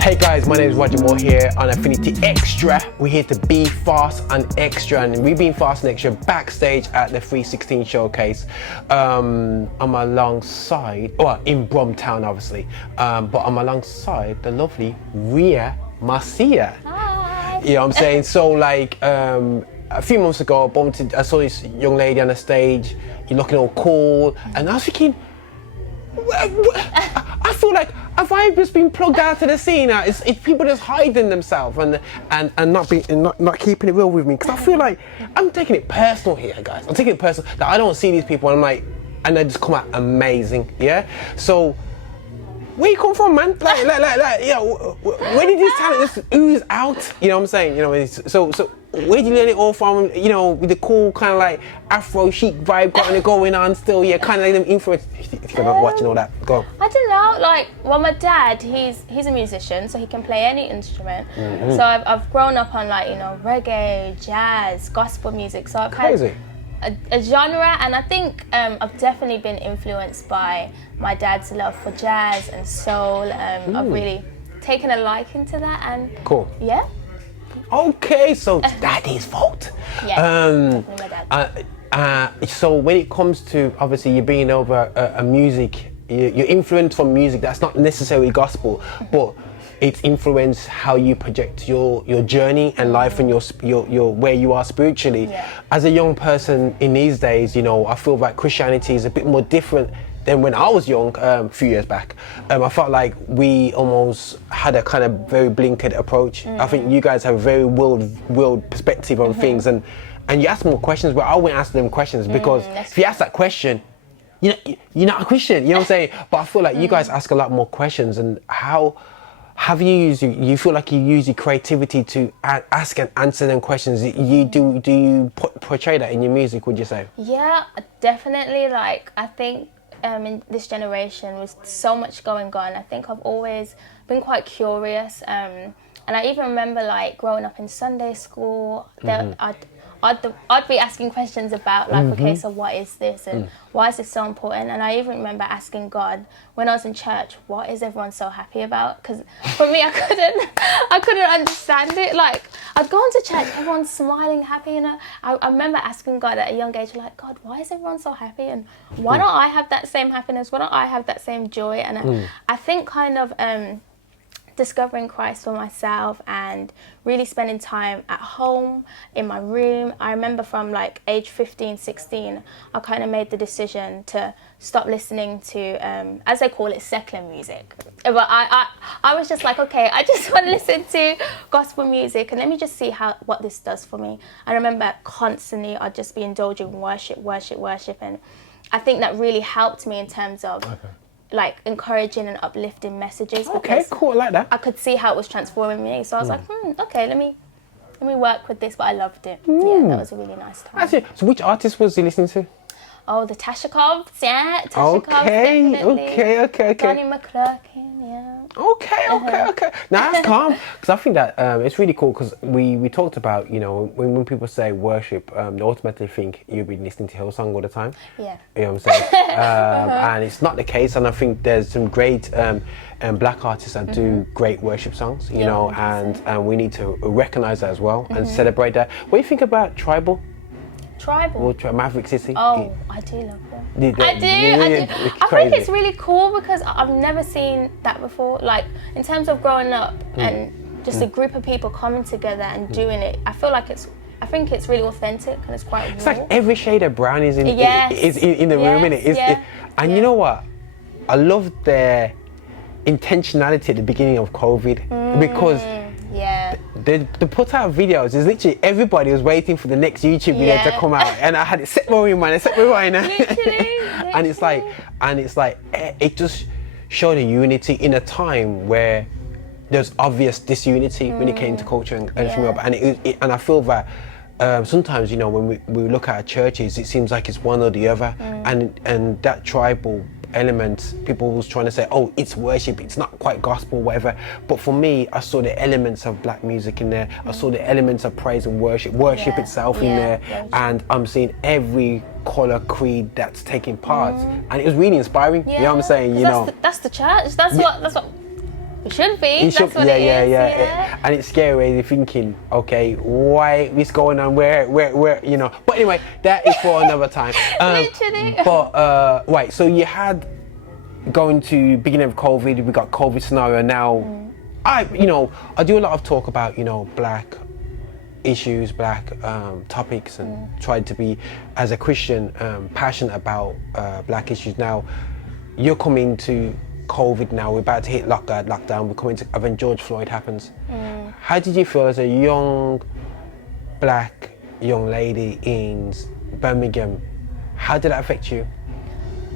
Hey guys, my name is Roger Moore here on Affinity Xtra. We're here to be fast and extra, and we've been fast and extra backstage at the 316 showcase. I'm alongside, in Bromtown obviously, but I'm alongside the lovely Rhea Marcia. Hi. You know what I'm saying? So like, a few months ago, I saw this young lady on the stage, you're looking all cool, and I was thinking, I feel like, have I just been plugged out to the scene now? It's people just hiding themselves and not keeping it real with me, because I feel like I'm taking it personal here, guys. I'm taking it personal that I don't see these people and I'm like, and they just come out amazing, yeah? So, where you come from, man? Like, where did this talent just ooze out? You know what I'm saying? You know, so where did you learn it all from? You know, with the cool kind of like Afro chic vibe going on still, yeah, kind of like them influence. If you're not watching all that, go. I don't know, like, well, my dad, he's a musician, so he can play any instrument. Mm-hmm. So I've grown up on, like, you know, reggae, jazz, gospel music. So I've had a genre, and I think I've definitely been influenced by my dad's love for jazz and soul. I've really taken a liking to that, and cool. Yeah. Okay, so daddy's fault. Yeah, definitely my dad. So when it comes to, obviously, you being over a music, you're influenced from music that's not necessarily gospel, but it's influenced how you project your journey and life and your where you are spiritually. Yeah. As a young person in these days, you know, I feel like Christianity is a bit more different than when I was young, a few years back. I felt like we almost had a kind of very blinkered approach. I think you guys have a very world perspective on things, and you ask more questions, but I won't ask them questions, because if you ask that question, you're not a Christian, you know what I'm saying? But I feel like you guys ask a lot more questions, and how have you feel like you use your creativity to ask and answer them questions? Do you portray that in your music, would you say? Yeah, definitely. Like, I think in this generation with so much going on, I think I've always been quite curious, and I even remember, like, growing up in Sunday school, I'd be asking questions about, like, okay, so what is this, and why is this so important? And I even remember asking God when I was in church, what is everyone so happy about? Because for me, I couldn't understand it. Like, I'd go into church, everyone's smiling, happy, you know. I remember asking God at a young age, like, God, why is everyone so happy? And why don't I have that same happiness? Why don't I have that same joy? And I think kind of discovering Christ for myself and really spending time at home in my room. I remember from like age 15, 16, I kind of made the decision to stop listening to, as they call it, secular music. But I was just like, okay, I just want to listen to gospel music, and let me just see what this does for me. I remember constantly I'd just be indulging worship, and I think that really helped me in terms of like encouraging and uplifting messages. Okay, cool, I like that. I could see how it was transforming me, so I was like, okay, let me work with this. But I loved it. Yeah, that was a really nice time. Actually, so which artist was you listening to? Oh, the Tashikovs, yeah, Tashikovs, definitely. Okay. Donnie McClurkin, yeah. Okay. Now that's calm, because I think that it's really cool, because we talked about, you know, when people say worship, they automatically think you've been listening to Hillsong all the time. Yeah. You know what I'm saying? And it's not the case, and I think there's some great black artists that do great worship songs, you know, and we need to recognize that as well and celebrate that. What do you think about Tribal? Maverick City. Oh, I do love them. I do. I think it's really cool, because I've never seen that before. Like, in terms of growing up and just a group of people coming together and doing it, I think it's really authentic, and it's quite raw. It's like every shade of brown is in the room, innit? And you know what? I love their intentionality at the beginning of COVID, because they put out videos. It's literally everybody was waiting for the next YouTube video to come out, and I had it set my mind. Literally. And it's like it just showed a unity in a time where there's obvious disunity when it came to culture and everything else. And I feel that sometimes, you know, when we look at churches, it seems like it's one or the other, and that Tribal elements. People was trying to say, oh, it's worship, it's not quite gospel, whatever. But for me, I saw the elements of black music in there. I saw the elements of praise and worship itself in there. And I'm seeing every colour, creed that's taking part. And it was really inspiring. You know what I'm saying? You know, that's the church. That's what it should be. That's what it is. And it's scary. You're thinking, okay, why is going on? Where, you know? But anyway, that is for another time. Literally. But right, so you had going to beginning of COVID. We got COVID scenario now. I do a lot of talk about black issues, black topics, and tried to be, as a Christian, passionate about black issues. Now, you're coming to COVID now, we're about to hit lockdown, we're coming to, when George Floyd happens. How did you feel as a young black young lady in Birmingham? How did that affect you?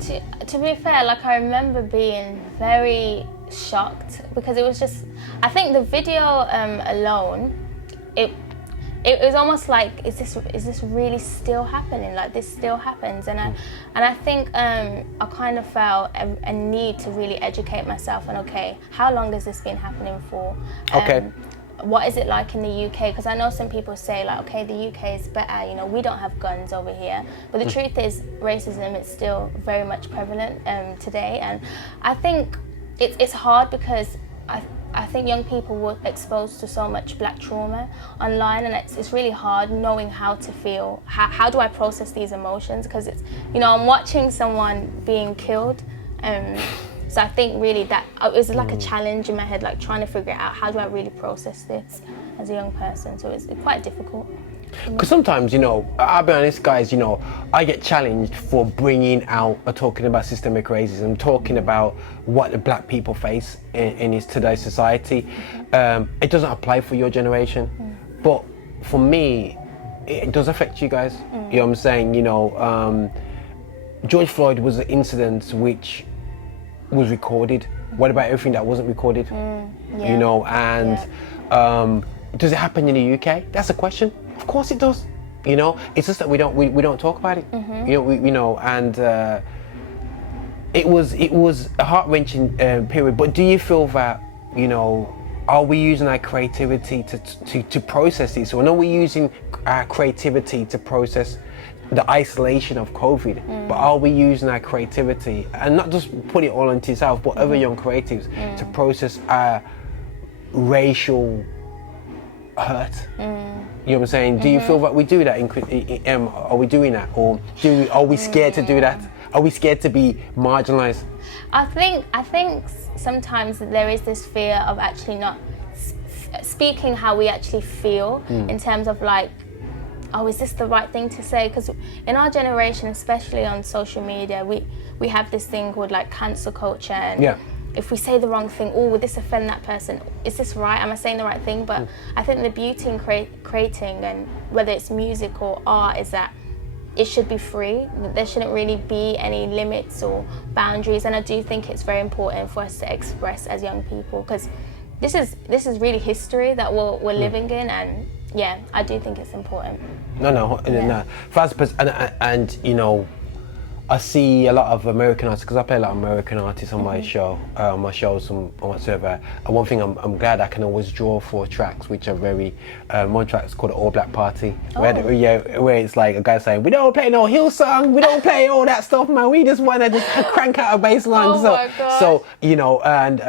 To be fair, like, I remember being very shocked, because it was just, I think the video alone, it was almost like, is this really still happening? Like, this still happens? And I think I kind of felt a need to really educate myself on, okay, how long has this been happening for? What is it like in the UK? Because I know some people say, like, okay, the UK is better, we don't have guns over here. But the truth is, racism is still very much prevalent today. And I think it's hard, because I think young people were exposed to so much black trauma online, and it's really hard knowing how to feel. How do I process these emotions? Because it's, I'm watching someone being killed. So I think really that it was like a challenge in my head, like trying to figure out, how do I really process this as a young person? So it's quite difficult. Because sometimes, I'll be honest, guys, I get challenged for bringing out or talking about systemic racism, talking about what the black people face in today's society. It doesn't apply for your generation, but for me, it does affect you guys. You know what I'm saying? George Floyd was an incident which was recorded. What about everything that wasn't recorded? Does it happen in the UK? That's a question. Of course it does. It's just that we don't talk about it. And it was a heart-wrenching period. But do you feel that are we using our creativity to process this? So I know we're using our creativity to process the isolation of COVID, but are we using our creativity, and not just put it all into yourself, but other young creatives, to process our racial hurt? You know what I'm saying? Do you feel that we do that? Are we doing that, or are we scared to do that? Are we scared to be marginalised? I think sometimes there is this fear of actually not speaking how we actually feel, in terms of like, oh, is this the right thing to say? Because in our generation, especially on social media, we have this thing called like cancel culture, and if we say the wrong thing, oh, would this offend that person? Is this right? Am I saying the right thing? But I think the beauty in creating, and whether it's music or art, is that it should be free. There shouldn't really be any limits or boundaries. And I do think it's very important for us to express as young people, because this is really history that we're living in, and I do think it's important. No. And I see a lot of American artists, because I play a lot of American artists on my show, my shows on my server. And one thing I'm glad I can always draw for tracks which are very, one track's called All Black Party, where it's like a guy saying, we don't play no Hillsong, we don't play all that stuff, man. We just want to just crank out a bass line. So and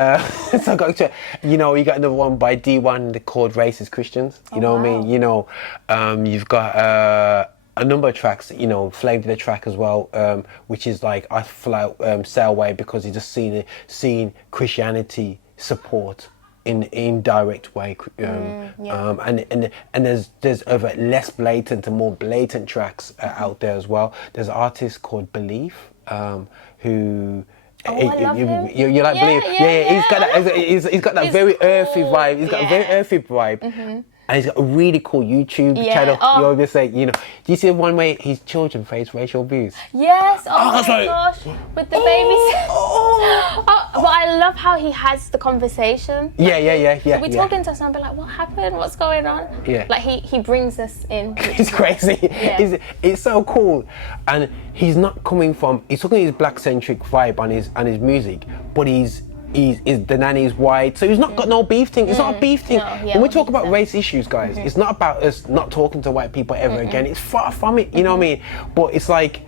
so I got you got another one by D1 called Racist Christians. You know what I mean? You've got a number of tracks, Flame did a track as well, which is like, I feel like Sail Away, because he just seen Christianity support in indirect way, and there's other less blatant and more blatant tracks out there as well. There's an artist called Belief, who. I love him. You like Belief? Yeah. He's got that very earthy vibe. He's got a very earthy vibe. and he's got a really cool YouTube channel. You always say, you know, do you see the one where his children face racial abuse? Yes. Oh my gosh, with the babies. But I love how he has the conversation. Yeah. So we talking to us and I'll be like, what happened? What's going on? Yeah. Like he brings us in. It's crazy. Yeah. It's so cool, and he's not coming from. He's talking his black centric vibe on his music, but he's the nanny's white, so he's not got no beef thing. It's not a beef thing. No, when we talk about race issues, guys, it's not about us not talking to white people ever again. It's far from it. You know what I mean? But it's like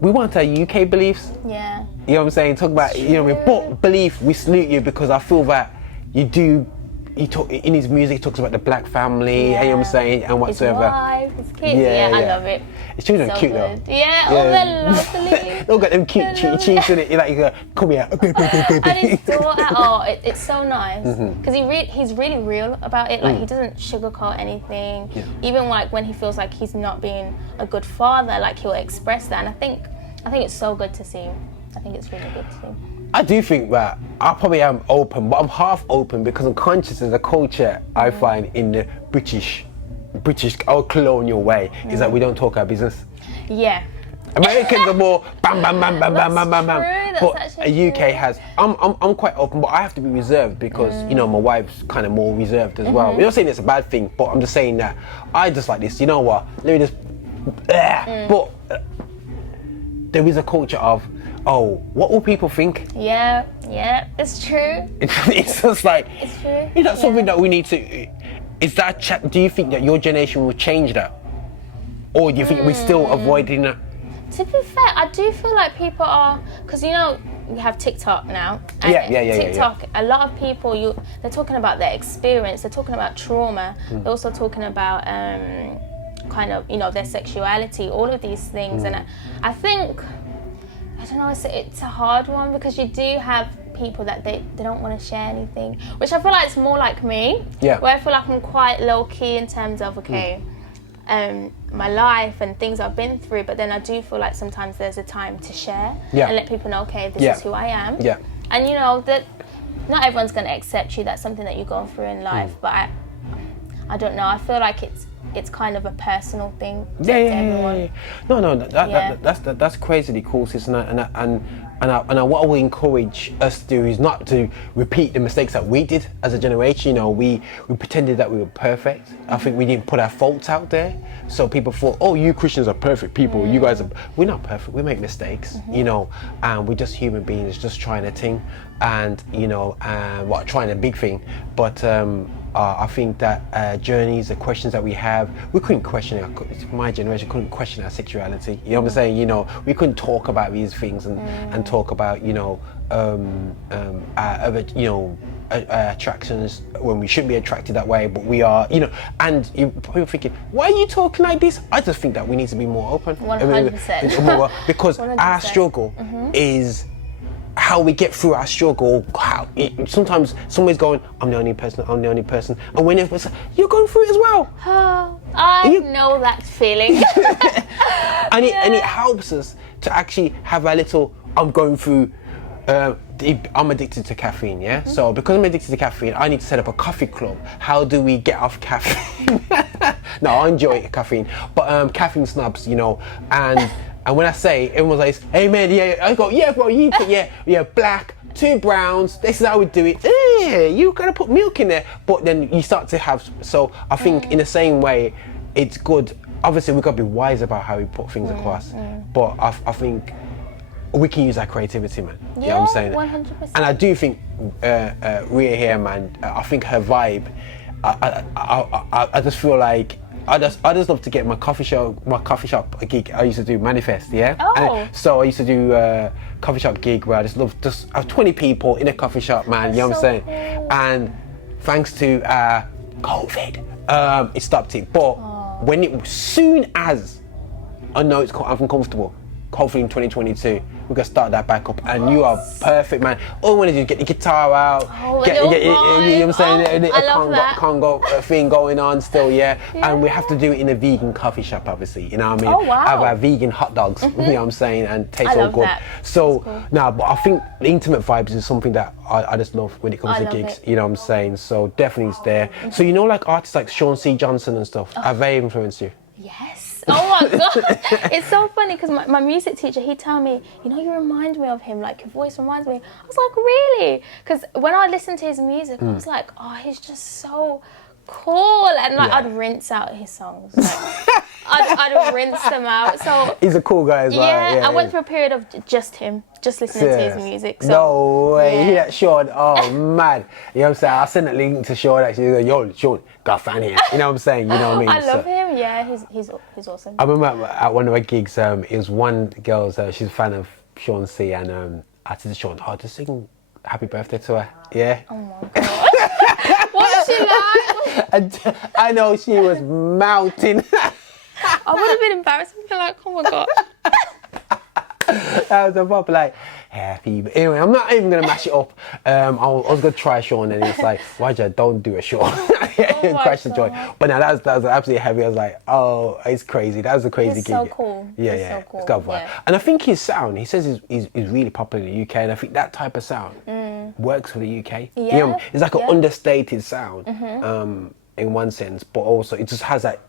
we want our UK beliefs. Yeah. You know what I'm saying? Talk about, you know what I mean? But belief, we salute you because I feel that you do. He talk in his music. He talks about the black family, and you know what I'm saying, and whatsoever. His wife, his kids. Yeah, I love it. His children So are cute good. though. Yeah, oh, they're lovely. Look at them cute cheeks in it. You're like, you go, come here. And his daughter, it's so nice because he's really real about it. Like he doesn't sugarcoat anything. Yeah. Even like when he feels like he's not being a good father, like he'll express that. And I think it's so good to see. I think it's really good to see. I do think that I probably am open, but I'm half open because I'm conscious of the culture I find in the British or colonial way is that we don't talk our business. Yeah. Americans are more bam bam bam bam bam bam bam bam. That's But actually a UK true. has. I'm quite open, but I have to be reserved because you know my wife's kind of more reserved as well. We're not saying it's a bad thing, but I'm just saying that I just like this. You know what? Let me just. But there is a culture of, oh, what will people think? Yeah, it's true. It's just like, It's true. is that something that we need to? Is that? Do you think that your generation will change that, or do you think we're still avoiding that? To be fair, I do feel like people are, because you know we have TikTok now. And Yeah. TikTok, a lot of people, they're talking about their experience. They're talking about trauma. They're also talking about kind of, you know, their sexuality, all of these things. And I think, I don't know, it's a hard one because you do have people that they don't want to share anything, which I feel like it's more like me. Yeah. Where I feel like I'm quite low key in terms of my life and things I've been through, but then I do feel like sometimes there's a time to share and let people know, okay, this is who I am. Yeah. And you know that not everyone's going to accept you. That's something that you go through in life. But I don't know. I feel like it's kind of a personal thing to everyone. No, that's crazily cool, sis, and what I will encourage us to do is not to repeat the mistakes that we did as a generation. You know, we pretended that we were perfect. I think we didn't put our faults out there, so people thought, oh, you Christians are perfect people. You guys are. We're not perfect. We make mistakes. You know, and we're just human beings, just trying a thing, and you know, trying a big thing, but. I think that journeys, the questions that we have, we couldn't question my generation couldn't question our sexuality. You know what I'm saying? You know, we couldn't talk about these things and talk about, you know, our other, you know, attractions when we shouldn't be attracted that way, but we are, you know. And you're probably thinking, why are you talking like this? I just think that we need to be more open. 100%. Because 100%. Our struggle is how we get through our struggle. Sometimes somebody's going, I'm the only person, and when everyone's like, you're going through it as well. Oh, I know that feeling. and it helps us to actually have a little, I'm going through, I'm addicted to caffeine, yeah? So because I'm addicted to caffeine, I need to set up a coffee club. How do we get off caffeine? No, I enjoy caffeine, but caffeine snubs, you know, and when I say, everyone's like, hey man, I go, yeah bro, you put, black, 2 browns, this is how we do it. You gotta put milk in there. But then you start to have, so I think in the same way, it's good. Obviously we gotta be wise about how we put things across, but I think we can use our creativity, man. You know what I'm saying? 100%. And I do think Rhea here, man, I think her vibe, I just feel like, I just love to get my coffee shop gig. I used to do Manifest, yeah? Oh. And so I used to do a coffee shop gig where I just have 20 people in a coffee shop, man, you know what I'm saying? Cool. And thanks to COVID, it stopped it. But soon as I know it's uncomfortable, hopefully in 2022, we can start that back up. And you are perfect, man. All we want to do is get the guitar out, Oh, get a little you know what I'm saying, vibe. I love that. Congo thing going on still, yeah. And we have to do it in a vegan coffee shop, obviously. You know what I mean? Oh, wow. Have our vegan hot dogs. You know what I'm saying, and taste I all love good. that. So Cool. now, but I think the intimate vibes is something that I just love when it comes I to love gigs. it. You know what I'm saying? So definitely it's there. So you know, like artists like Sean C. Johnson and stuff, have they influenced you? Yes. Oh my god. It's so funny because my music teacher, he'd tell me, you know, you remind me of him, like your voice reminds me. I was like, really? Because when I listened to his music, I was like, oh, he's just so cool. And like I'd rinse out his songs. Like, I'd rinse them out. So He's a cool guy as well. yeah, I went through a period of just him, just listening to his music. So, no way, yeah. you hear that, Sean? Oh man, you know what I'm saying? I'll send a link to Sean actually. Yo, Sean, got a fan here. You know what I'm saying? You know what I mean? I love him. Yeah, he's awesome. I remember at one of my gigs, it was one girl, she's a fan of Sean C, and I said to Sean, oh, just sing happy birthday to her. Yeah. Oh my god. What was she like? And I know she was melting. I would have been embarrassed. I'd be like, oh my god. That was a pop, like, happy. Anyway, I'm not even going to mash it up. I was going to try Sean, and it's like, Roger, don't do a Sean. Crash the joy. But now that was absolutely heavy. I was like, oh, it's crazy. That was a crazy He's gig. so cool. Yeah, He's yeah. so cool. It's got vibe. Yeah. And I think his sound, he says he's really popular in the UK, and I think that type of sound works for the UK. Yeah, You know, it's like an yeah. understated sound in one sense, but also it just has that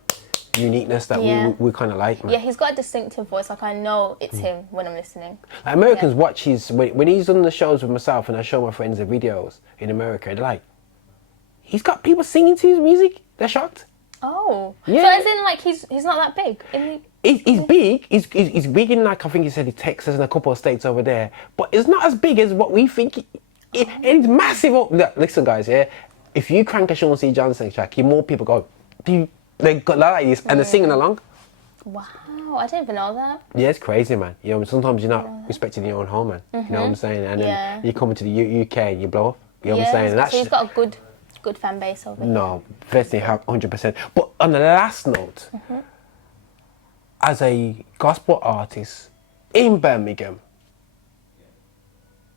uniqueness that we kind of like, man. Yeah, he's got a distinctive voice. Like I know it's him when I'm listening. Like Americans watch his when he's on the shows with myself, and I show my friends the videos in America. They're like, he's got people singing to his music. They're shocked. Oh, Yeah. so as in like he's not that big. He's big. He's big in, like, I think he said in Texas and a couple of states over there. But it's not as big as what we think. It's massive. Look, listen, guys. Yeah, if you crank a Sean C. Johnson track, more people go, they got like this, and they're singing along. Wow, I didn't even know that. Yeah, it's crazy, man. You know, sometimes you're not respected in your own home, man. You know what I'm saying? And then you come into the UK and you blow up. You know what I'm saying? And So he's got a good fan base over here. No, definitely have 100%. But on the last note, as a gospel artist in Birmingham,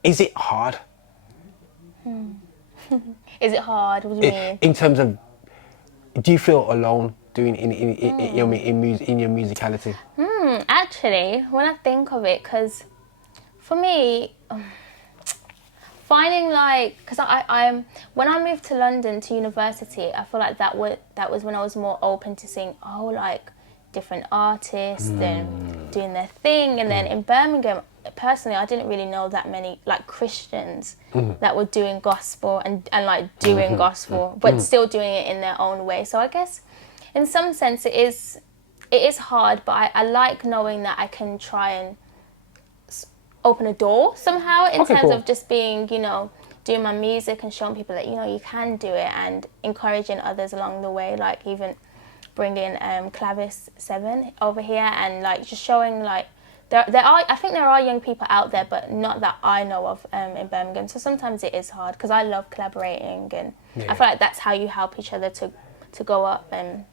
is it hard? Is it hard? What do you mean? In terms of, do you feel alone doing in your musicality? Actually, when I think of it, because for me, finding like, because I'm when I moved to London to university, I feel like that was when I was more open to seeing like different artists and doing their thing, and then in Birmingham, personally, I didn't really know that many like Christians that were doing gospel and like doing gospel, but still doing it in their own way. So I guess in some sense it is hard, but I like knowing that I can try and open a door somehow in terms of just being, you know, doing my music and showing people that, you know, you can do it, and encouraging others along the way, like even bringing Clavis 7 over here, and like just showing like I think there are young people out there, but not that I know of in Birmingham. So sometimes it is hard because I love collaborating, and I feel like that's how you help each other to go up. And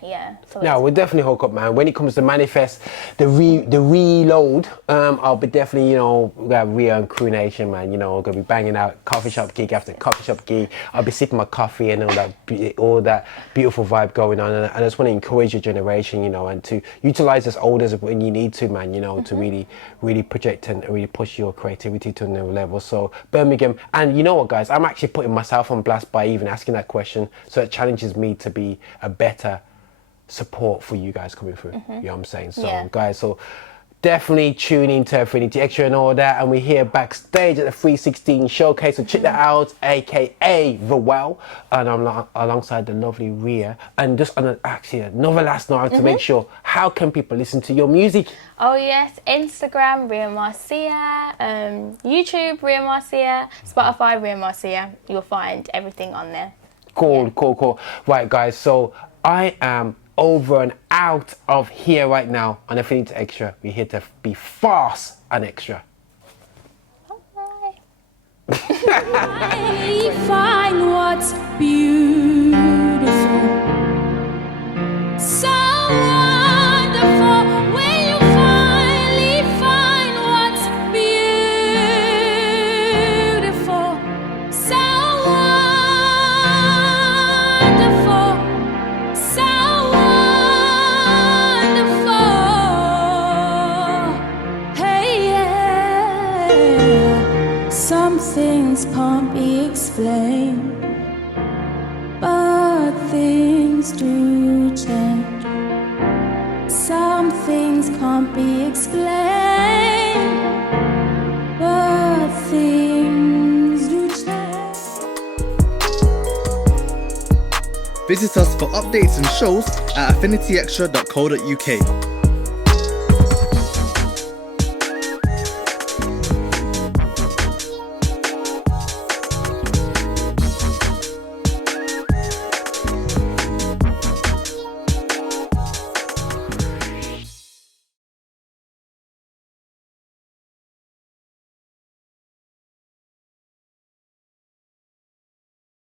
yeah. So no, we'll definitely hook up, man. When it comes to Manifest, the reload, I'll be definitely, you know, we got Rhea and Crew Nation, man. You know, we're gonna be banging out coffee shop gig after coffee shop gig. I'll be sipping my coffee and all that beautiful vibe going on. And I just want to encourage your generation, you know, and to utilize us elders when you need to, man. You know, to really project and really push your creativity to a new level. So Birmingham, and you know what, guys, I'm actually putting myself on blast by even asking that question. So it challenges me to be a better support for you guys coming through. You know what I'm saying? So guys, so definitely tune into Affinity Extra and all that, and we're here backstage at the 316 showcase, so check that out, aka The Well, and I'm alongside the lovely Rhea, and just actually another last note to make sure, how can people listen to your music? Oh yes, Instagram Rhea Marcia, YouTube Rhea Marcia, Spotify Rhea Marcia. You'll find everything on there. Cool. Right, guys, so I am over and out of here right now on Affinity Extra. We're here to be fast and extra. Bye. Find what's beautiful, so wonderful when you finally find what's things can't be explained, but things do change. Some things can't be explained, but things do change. Visit us for updates and shows at affinityextra.co.uk.